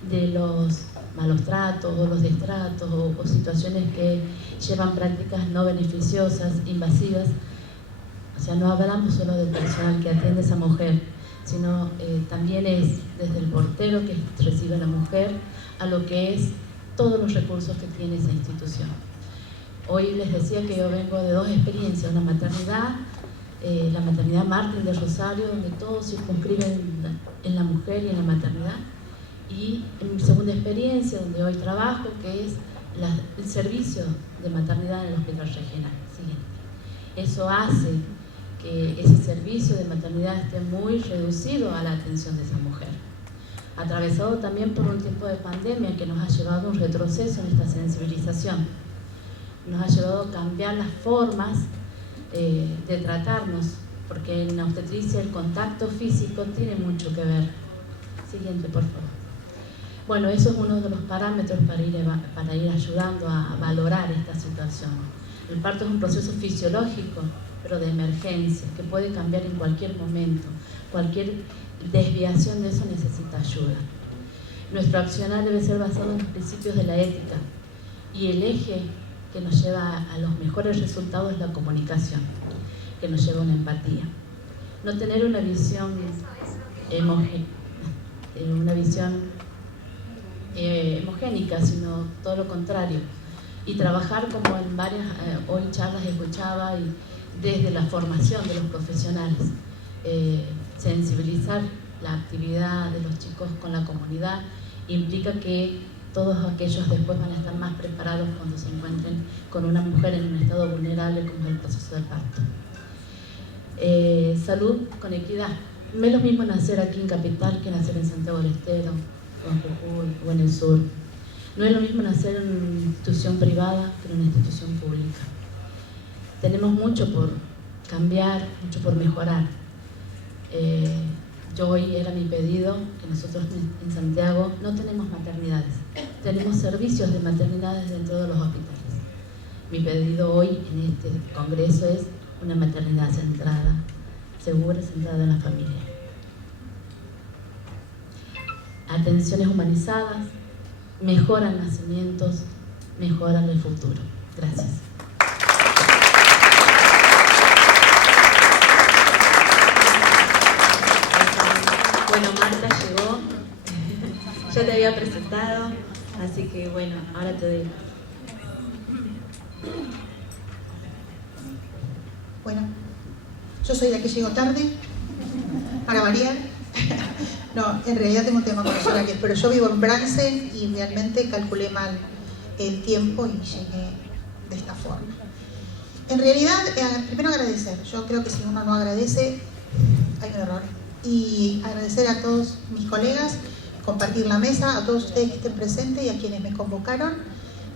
de los malos tratos o los destratos o situaciones que llevan prácticas no beneficiosas, invasivas. O sea, no hablamos solo del personal que atiende a esa mujer, sino también es desde el portero que recibe a la mujer a lo que es todos los recursos que tiene esa institución. Hoy les decía que yo vengo de dos experiencias, una maternidad, la maternidad Martín de Rosario, donde todos circunscriben en la mujer y en la maternidad, y en mi segunda experiencia, donde hoy trabajo, que es el servicio de maternidad en el Hospital Regional. Siguiente. Eso hace que ese servicio de maternidad esté muy reducido a la atención de esa mujer. Atravesado también por un tiempo de pandemia que nos ha llevado a un retroceso en esta sensibilización. Nos ha llevado a cambiar las formas de tratarnos, porque en la obstetricia el contacto físico tiene mucho que ver. Siguiente, por favor. Bueno, eso es uno de los parámetros para ir ayudando a valorar esta situación. El parto es un proceso fisiológico, pero de emergencia, que puede cambiar en cualquier momento. Cualquier desviación de eso necesita ayuda. Nuestro accionar debe ser basado en los principios de la ética, y el eje que nos lleva a los mejores resultados es la comunicación, que nos lleva a una empatía. No tener una visión homogénica, sino todo lo contrario, y trabajar como en varias hoy charlas escuchaba, y desde la formación de los profesionales, sensibilizar la actividad de los chicos con la comunidad implica que todos aquellos después van a estar más preparados cuando se encuentren con una mujer en un estado vulnerable como es el proceso del parto. Salud con equidad. No es lo mismo nacer aquí en Capital que nacer en Santiago del Estero, o en Jujuy, o en el sur. No es lo mismo nacer en una institución privada que en una institución pública. Tenemos mucho por cambiar, mucho por mejorar. Yo hoy era mi pedido que nosotros en Santiago no tenemos maternidades, tenemos servicios de maternidades dentro de los hospitales. Mi pedido hoy en este congreso es una maternidad centrada, segura, centrada en la familia. Atenciones humanizadas, mejoran nacimientos, mejoran el futuro. Gracias. Bueno, Marta llegó, ya te había presentado, así que bueno, ahora te doy. Bueno, yo soy la que llego tarde, para variar. No, en realidad tengo un tema con los horarios, pero yo vivo en Bransen y realmente calculé mal el tiempo y llegué de esta forma. En realidad, primero agradecer. Yo creo que si uno no agradece, hay un error. Y agradecer a todos mis colegas compartir la mesa, a todos ustedes que estén presentes y a quienes me convocaron,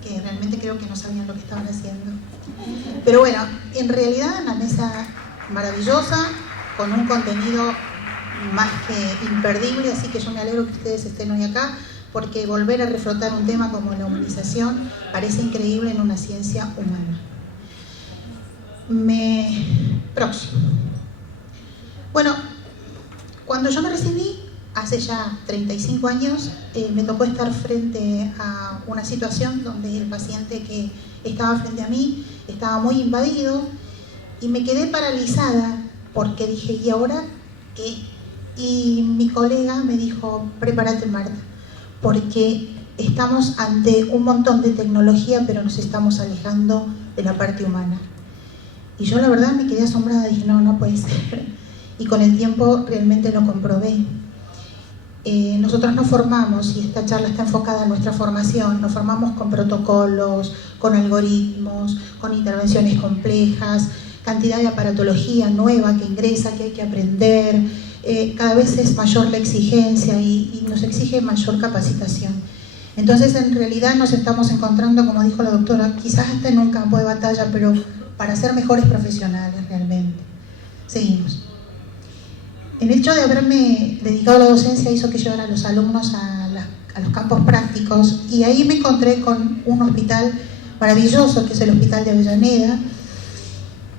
que realmente creo que no sabían lo que estaban haciendo. Pero bueno, en realidad una mesa maravillosa, con un contenido más que imperdible, así que yo me alegro que ustedes estén hoy acá, porque volver a reflotar un tema como la humanización parece increíble en una ciencia humana. Próximo. Bueno, cuando yo me recibí, hace ya 35 años, me tocó estar frente a una situación donde el paciente que estaba frente a mí estaba muy invadido y me quedé paralizada porque dije, ¿y ahora qué? Y mi colega me dijo, prepárate, Marta, porque estamos ante un montón de tecnología, pero nos estamos alejando de la parte humana. Y yo la verdad me quedé asombrada, dije, no puede ser. Y con el tiempo realmente lo comprobé. Nosotros nos formamos, y esta charla está enfocada en nuestra formación, nos formamos con protocolos, con algoritmos, con intervenciones complejas, cantidad de aparatología nueva que ingresa, que hay que aprender, cada vez es mayor la exigencia y nos exige mayor capacitación. Entonces en realidad nos estamos encontrando, como dijo la doctora, quizás hasta en un campo de batalla, pero para ser mejores profesionales realmente. Seguimos. El hecho de haberme dedicado a la docencia hizo que llevara a los alumnos a los campos prácticos, y ahí me encontré con un hospital maravilloso que es el Hospital de Avellaneda,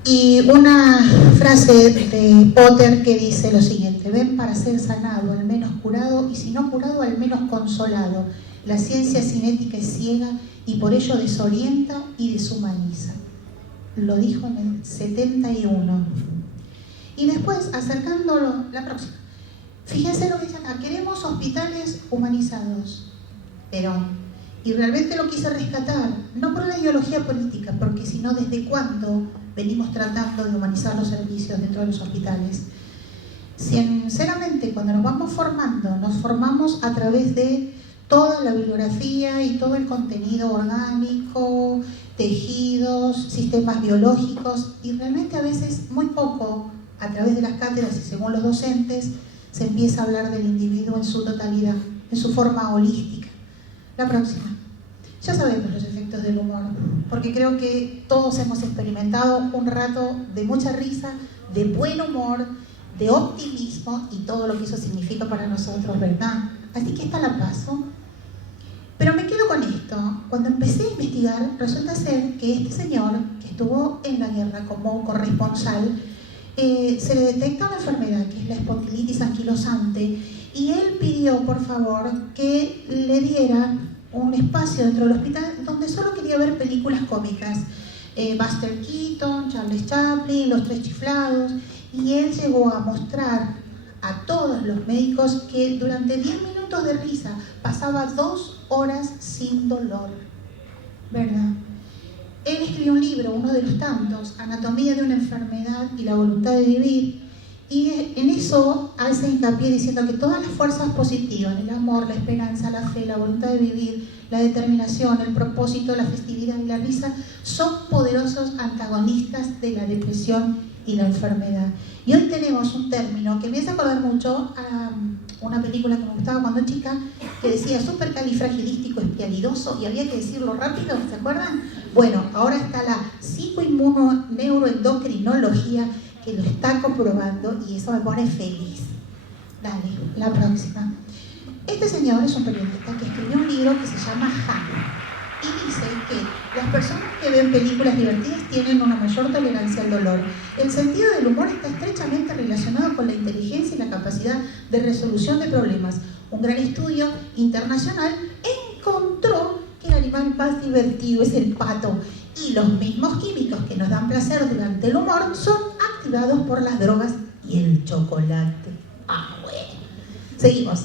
y una frase de Potter que dice lo siguiente: ven para ser sanado, al menos curado, y si no curado, al menos consolado. La ciencia cinética es ciega y por ello desorienta y deshumaniza. Lo dijo en el 71. Y después, acercándolo, la próxima. Fíjense lo que dice acá: queremos hospitales humanizados. Y realmente lo quise rescatar, no por la ideología política, porque sino desde cuándo venimos tratando de humanizar los servicios dentro de los hospitales. Sinceramente, cuando nos vamos formando, nos formamos a través de toda la bibliografía y todo el contenido orgánico, tejidos, sistemas biológicos, y realmente a veces muy poco, a través de las cátedras y según los docentes, se empieza a hablar del individuo en su totalidad, en su forma holística. La próxima. Ya sabemos los efectos del humor, porque creo que todos hemos experimentado un rato de mucha risa, de buen humor, de optimismo y todo lo que eso significa para nosotros, ¿verdad? Así que esta la paso. Pero me quedo con esto. Cuando empecé a investigar, resulta ser que este señor, que estuvo en la guerra como corresponsal, se le detecta una enfermedad que es la espondilitis anquilosante, y él pidió por favor que le diera un espacio dentro del hospital donde solo quería ver películas cómicas, Buster Keaton, Charles Chaplin, Los Tres Chiflados, y él llegó a mostrar a todos los médicos que durante 10 minutos de risa pasaba 2 horas sin dolor, ¿verdad? Él escribió un libro, uno de los tantos, Anatomía de una enfermedad y la voluntad de vivir, y en eso hace hincapié diciendo que todas las fuerzas positivas, el amor, la esperanza, la fe, la voluntad de vivir, la determinación, el propósito, la festividad y la risa, son poderosos antagonistas de la depresión y la enfermedad. Y hoy tenemos un término que me hace acordar mucho a una película que me gustaba cuando chica, que decía supercalifragilístico espialidoso, y había que decirlo rápido, ¿se acuerdan? Bueno, ahora está la psicoinmunoneuroendocrinología, que lo está comprobando, y eso me pone feliz. Dale, la próxima. Este señor es un periodista que escribió un libro que se llama Han, y dice que las personas que ven películas divertidas tienen una mayor tolerancia al dolor. El sentido del humor está estrechamente relacionado con la inteligencia y la capacidad de resolución de problemas. Un gran estudio internacional encontró que el animal más divertido es el pato, y los mismos químicos que nos dan placer durante el humor son activados por las drogas y el chocolate. Bueno. Seguimos.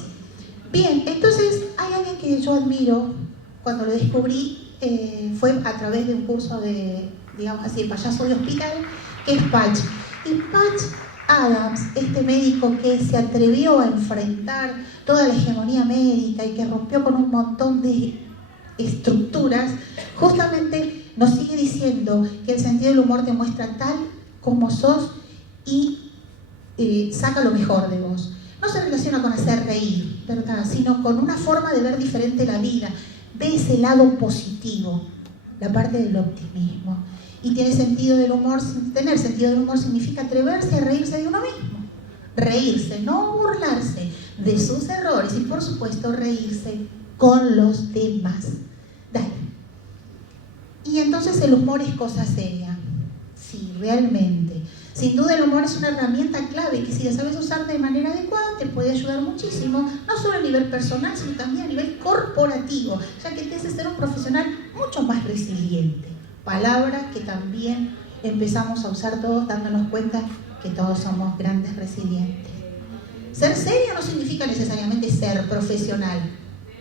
Bien, entonces hay alguien que yo admiro. Cuando lo descubrí fue a través de un curso de, digamos así, de payaso de hospital, que es Patch. Y Patch Adams, este médico que se atrevió a enfrentar toda la hegemonía médica y que rompió con un montón de estructuras, justamente nos sigue diciendo que el sentido del humor te muestra tal como sos y saca lo mejor de vos. No se relaciona con hacer reír, ¿verdad?, sino con una forma de ver diferente la vida. Ve ese lado positivo, la parte del optimismo. Y tiene sentido del humor. Tener sentido del humor significa atreverse a reírse de uno mismo. Reírse, no burlarse de sus errores y, por supuesto, reírse con los demás. Dale. Y entonces el humor es cosa seria. Sí, realmente. Sin duda el humor es una herramienta clave que si la sabes usar de manera adecuada te puede ayudar muchísimo, no solo a nivel personal, sino también a nivel corporativo, ya que te hace ser un profesional mucho más resiliente. Palabra que también empezamos a usar todos dándonos cuenta que todos somos grandes resilientes. Ser serio no significa necesariamente ser profesional,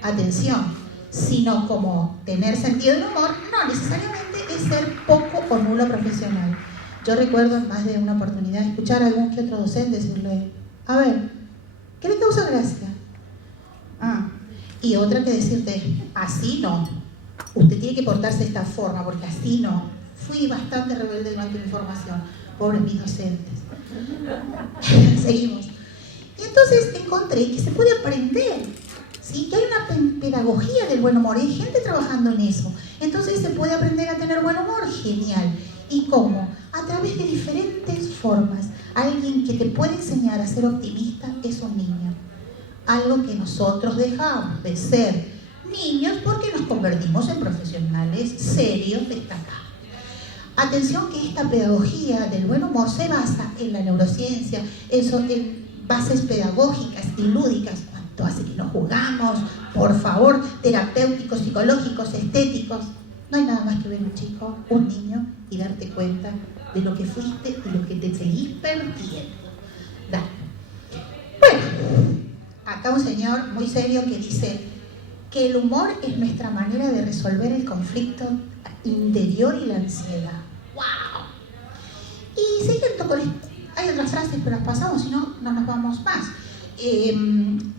atención, sino como tener sentido del humor, no necesariamente es ser poco o nulo profesional. Yo recuerdo en más de una oportunidad escuchar a algún que otro docente decirle, a ver, ¿qué le causa gracia? Y otra que decirte, así no, usted tiene que portarse de esta forma, porque así no. Fui bastante rebelde durante mi formación, pobres mis docentes. Seguimos. Y entonces encontré que se puede aprender, ¿sí? Que hay una pedagogía del buen humor, hay gente trabajando en eso. Entonces se puede aprender a tener buen humor, genial. ¿Y cómo? A través de diferentes formas. Alguien que te puede enseñar a ser optimista es un niño. Algo que nosotros dejamos de ser niños porque nos convertimos en profesionales serios, destacados. Atención que esta pedagogía del buen humor se basa en la neurociencia, en bases pedagógicas y lúdicas. ¿Cuánto hace que no jugamos? Por favor, terapéuticos, psicológicos, estéticos. No hay nada más que ver un chico, un niño, y darte cuenta de lo que fuiste y lo que te seguís perdiendo. Dale. Bueno, acá un señor muy serio que dice que el humor es nuestra manera de resolver el conflicto interior y la ansiedad. ¡Wow! Y siguiendo con esto, hay otras frases, pero las pasamos, si no, no nos vamos más.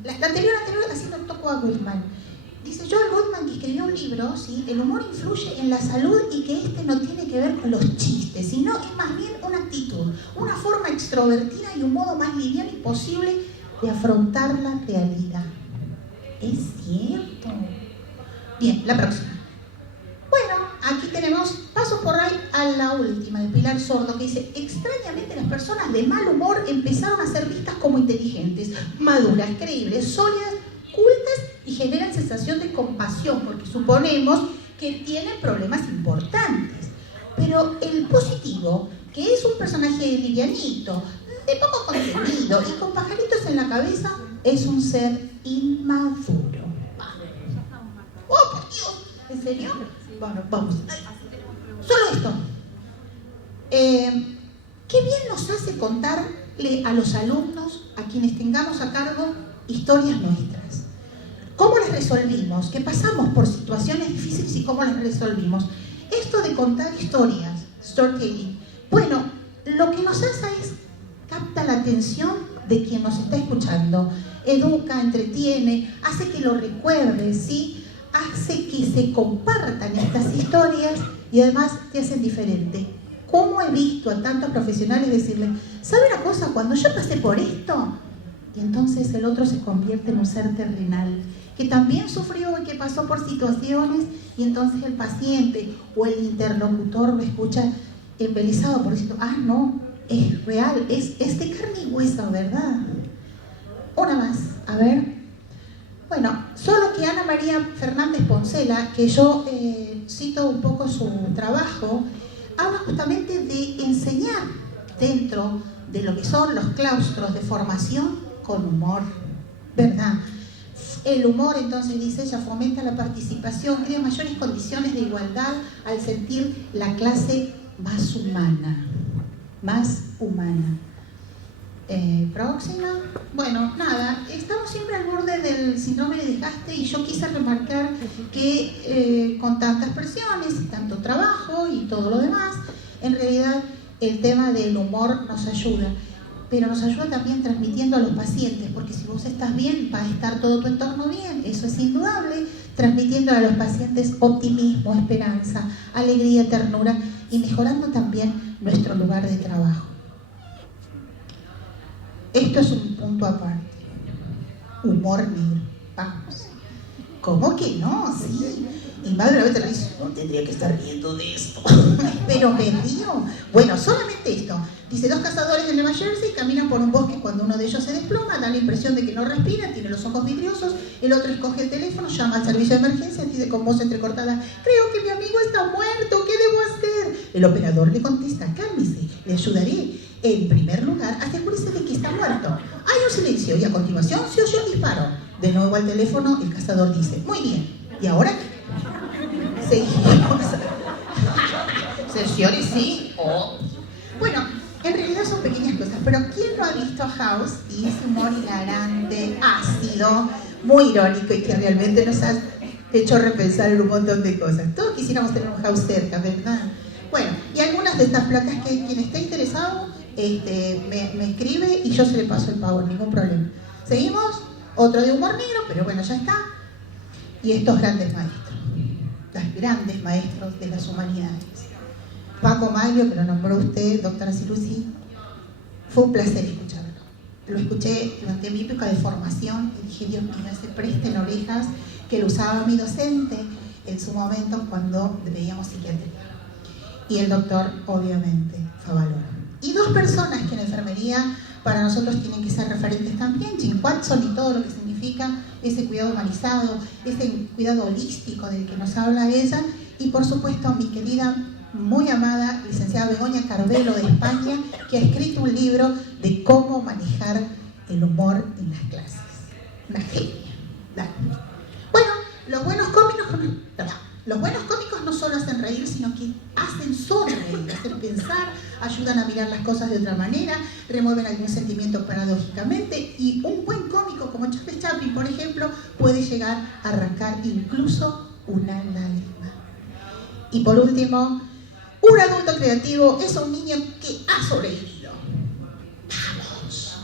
La anterior, así lo tocó a Goodman. Dice Joel Goodman, que escribió un libro, ¿sí? El humor influye en la salud y que este no tiene que ver con los chistes, sino es más bien una actitud, una forma extrovertida y un modo más liviano y posible de afrontar la realidad. Es cierto. Bien, la próxima. Bueno, aquí tenemos, paso por ahí a la última, de Pilar Sordo, que dice, extrañamente las personas de mal humor empezaron a ser vistas como inteligentes, maduras, creíbles, sólidas, cultas y generan sensación de compasión, porque suponemos que tienen problemas importantes. Pero el positivo, que es un personaje livianito, de poco contenido y con pajaritos en la cabeza, es un ser inmaduro. ¡Oh, por Dios! ¿En serio? Bueno, vamos. Solo esto. Qué bien nos hace contarle a los alumnos, a quienes tengamos a cargo, historias nuestras. ¿Cómo las resolvimos? Que pasamos por situaciones difíciles y cómo las resolvimos. Esto de contar historias, storytelling, bueno, lo que nos hace es capta la atención de quien nos está escuchando, educa, entretiene, hace que lo recuerde, ¿sí? Hace que se compartan estas historias y además te hacen diferente. ¿Cómo he visto a tantos profesionales decirle, ¿sabe una cosa? Cuando yo pasé por esto, y entonces el otro se convierte en un ser terrenal, que también sufrió y que pasó por situaciones, y entonces el paciente o el interlocutor lo escucha embelesado por decir, no, es real, es de carne y hueso, ¿verdad? Una más, a ver. Bueno, solo que Ana María Fernández Poncela, que yo cito un poco su trabajo, habla justamente de enseñar dentro de lo que son los claustros de formación con humor, ¿verdad? El humor, entonces, dice ella, fomenta la participación, crea mayores condiciones de igualdad al sentir la clase más humana. Más humana. Próxima. Bueno, nada, estamos siempre al borde del síndrome de desgaste y yo quise remarcar que con tantas presiones, tanto trabajo y todo lo demás, en realidad el tema del humor nos ayuda. Pero nos ayuda también transmitiendo a los pacientes, porque si vos estás bien, va a estar todo tu entorno bien, eso es indudable, transmitiendo a los pacientes optimismo, esperanza, alegría, ternura y mejorando también nuestro lugar de trabajo. Esto es un punto aparte. humor negro. Vamos. ¿Cómo que no? Sí. Y más de una vez te dice, no tendría que estar riendo de esto. Pero me río. Bueno, solamente esto. Dice, 2 cazadores de Nueva Jersey caminan por un bosque cuando uno de ellos se desploma, da la impresión de que no respira, tiene los ojos vidriosos, el otro escoge el teléfono, llama al servicio de emergencia, dice con voz entrecortada, creo que mi amigo está muerto, ¿qué debo hacer? El operador le contesta, cálmese, le ayudaré. En primer lugar, asegúrese de que está muerto. Hay un silencio y a continuación se oyó un disparo. De nuevo al teléfono, el cazador dice, muy bien, ¿y ahora qué? Seguimos. Señores, sí. Oh. Bueno, en realidad son pequeñas cosas, pero ¿quién no ha visto House? Y ese humor hilarante, ácido, muy irónico y que realmente nos ha hecho repensar en un montón de cosas. Todos quisiéramos tener un House cerca, ¿verdad? Bueno, y algunas de estas placas que quien esté interesado me escribe y yo se le paso el power, ningún problema. Seguimos, otro de humor negro, pero bueno, ya está. Y estos grandes maestros, los grandes maestros de las humanidades. Paco Maglio, que lo nombró usted, doctora Silusi, fue un placer escucharlo. Lo escuché durante mi época de formación y dije, Dios mío, se presten orejas, que lo usaba mi docente en su momento cuando veíamos psiquiatría. Y el doctor, obviamente, Favaloro. Y 2 personas que en enfermería para nosotros tienen que ser referentes también, Jim Watson y todo lo que significa ese cuidado humanizado, ese cuidado holístico del que nos habla ella, y por supuesto mi querida, muy amada licenciada Begoña Carbelo de España, que ha escrito un libro de cómo manejar el humor en las clases. Una genia. Dale. Bueno, los buenos cómicos no solo hacen reír, sino que hacen sonreír, hacen pensar, ayudan a mirar las cosas de otra manera, remueven algún sentimiento paradójicamente, y un buen cómico como Charles Chaplin, por ejemplo, puede llegar a arrancar incluso una lágrima. Y por último, un adulto creativo es un niño que ha sobrevivido. Vamos,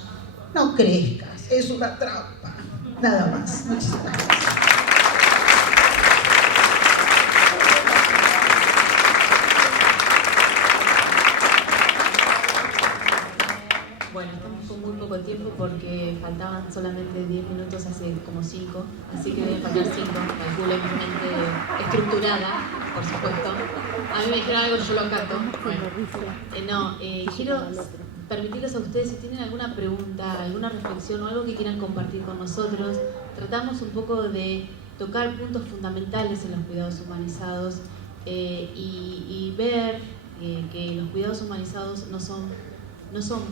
no crezcas, es una trampa. Nada más. Muchísimas gracias. Bueno, estamos con muy poco tiempo porque faltaban solamente 10 minutos, hace como 5, así que deben faltar 5, calculo en mi mente estructurada, por supuesto. A mí me dijeron algo, yo lo acato. Bueno, quiero permitirles a ustedes, si tienen alguna pregunta, alguna reflexión o algo que quieran compartir con nosotros. Tratamos un poco de tocar puntos fundamentales en los cuidados humanizados y ver que los cuidados humanizados no son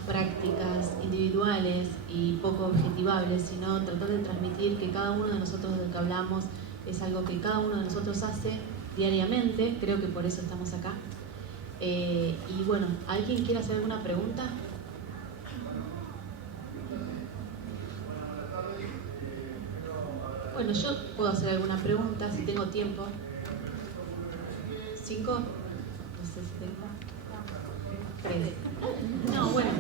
prácticas individuales y poco objetivables, sino tratar de transmitir que cada uno de nosotros de lo que hablamos es algo que cada uno de nosotros hace diariamente. Creo que por eso estamos acá. Y bueno, ¿alguien quiere hacer alguna pregunta? Bueno, yo puedo hacer alguna pregunta si tengo tiempo. 5, no sé si tengo. 3. No, bueno,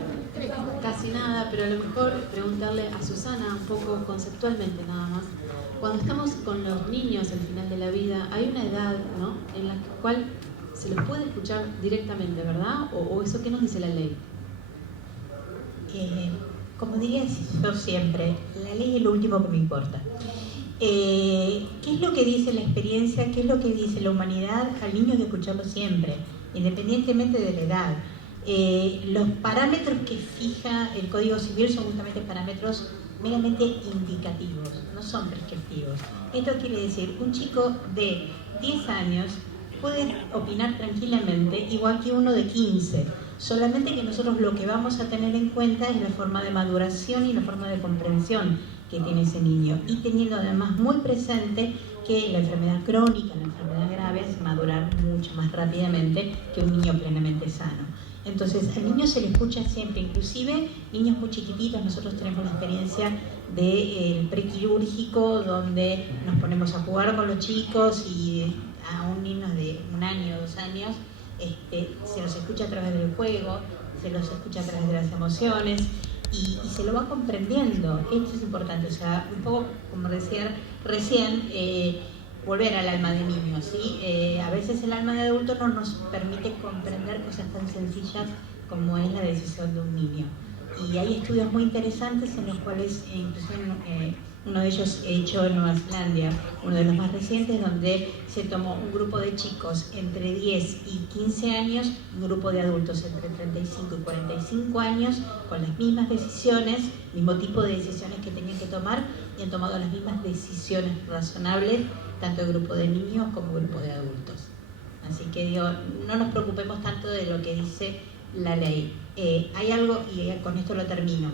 casi nada, pero a lo mejor preguntarle a Susana un poco conceptualmente nada más. Cuando estamos con los niños al final de la vida, hay una edad, ¿no?, en la cual se los puede escuchar directamente, ¿verdad? ¿O eso qué nos dice la ley? Como diría yo siempre, la ley es lo último que me importa. ¿Qué es lo que dice la experiencia? ¿Qué es lo que dice la humanidad? Al niño hay que escucharlo siempre, independientemente de la edad. Los parámetros que fija el Código Civil son justamente parámetros meramente indicativos, no son prescriptivos. Esto quiere decir, un chico de 10 años puede opinar tranquilamente igual que uno de 15, solamente que nosotros lo que vamos a tener en cuenta es la forma de maduración y la forma de comprensión que tiene ese niño, y teniendo además muy presente que la enfermedad crónica, la enfermedad grave es madurar mucho más rápidamente que un niño plenamente sano. Entonces al niño se le escucha siempre, inclusive niños muy chiquititos. Nosotros tenemos la experiencia del prequirúrgico, donde nos ponemos a jugar con los chicos y a un niño de 1 año o 2 años se los escucha a través del juego, se los escucha a través de las emociones y se lo va comprendiendo. Esto es importante, o sea, un poco como decía recién, volver al alma de niño, ¿sí? A veces el alma de adulto no nos permite comprender cosas tan sencillas como es la decisión de un niño. Y hay estudios muy interesantes en los cuales incluso uno de ellos hecho en Nueva Zelanda, uno de los más recientes, donde se tomó un grupo de chicos entre 10 y 15 años, un grupo de adultos entre 35 y 45 años, con las mismas decisiones, mismo tipo de decisiones que tenían que tomar, y han tomado las mismas decisiones razonables, tanto el grupo de niños como el grupo de adultos. Así que digo, no nos preocupemos tanto de lo que dice la ley. Hay algo, y con esto lo termino.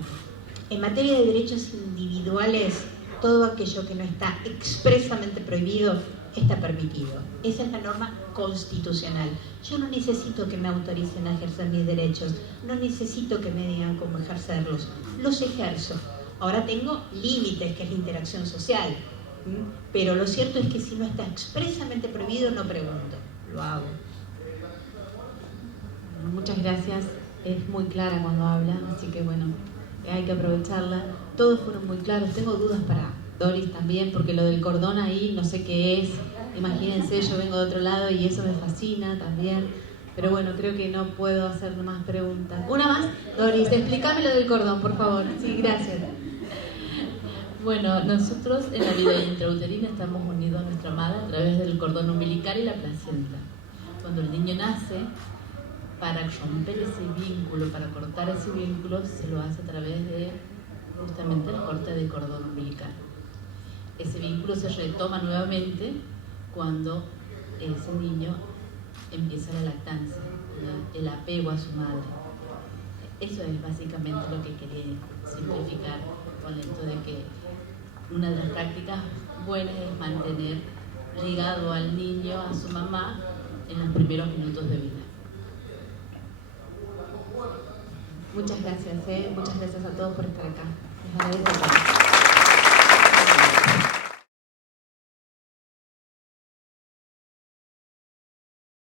En materia de derechos individuales, todo aquello que no está expresamente prohibido está permitido. Esa es la norma constitucional. Yo no necesito que me autoricen a ejercer mis derechos, no necesito que me digan cómo ejercerlos, los ejerzo. Ahora tengo límites, que es la interacción social, pero lo cierto es que si no está expresamente prohibido, no pregunto, lo hago. Muchas gracias, es muy clara cuando habla, así que bueno, hay que aprovecharla. Todos fueron muy claros. Tengo dudas para Doris también, porque lo del cordón ahí no sé qué es. Imagínense, yo vengo de otro lado y eso me fascina también. Pero bueno, creo que no puedo hacer más preguntas. Una más, Doris, explícame lo del cordón, por favor. Sí, gracias. Bueno, nosotros en la vida intrauterina estamos unidos a nuestra madre a través del cordón umbilical y la placenta. Cuando el niño nace, para romper ese vínculo, para cortar ese vínculo, se lo hace a través de justamente el corte de cordón umbilical. Ese vínculo se retoma nuevamente cuando ese niño empieza la lactancia, el apego a su madre. Eso es básicamente lo que quería simplificar con esto de que una de las prácticas buenas es mantener ligado al niño a su mamá en los primeros minutos de vida. Muchas gracias a todos por estar acá. Les agradezco.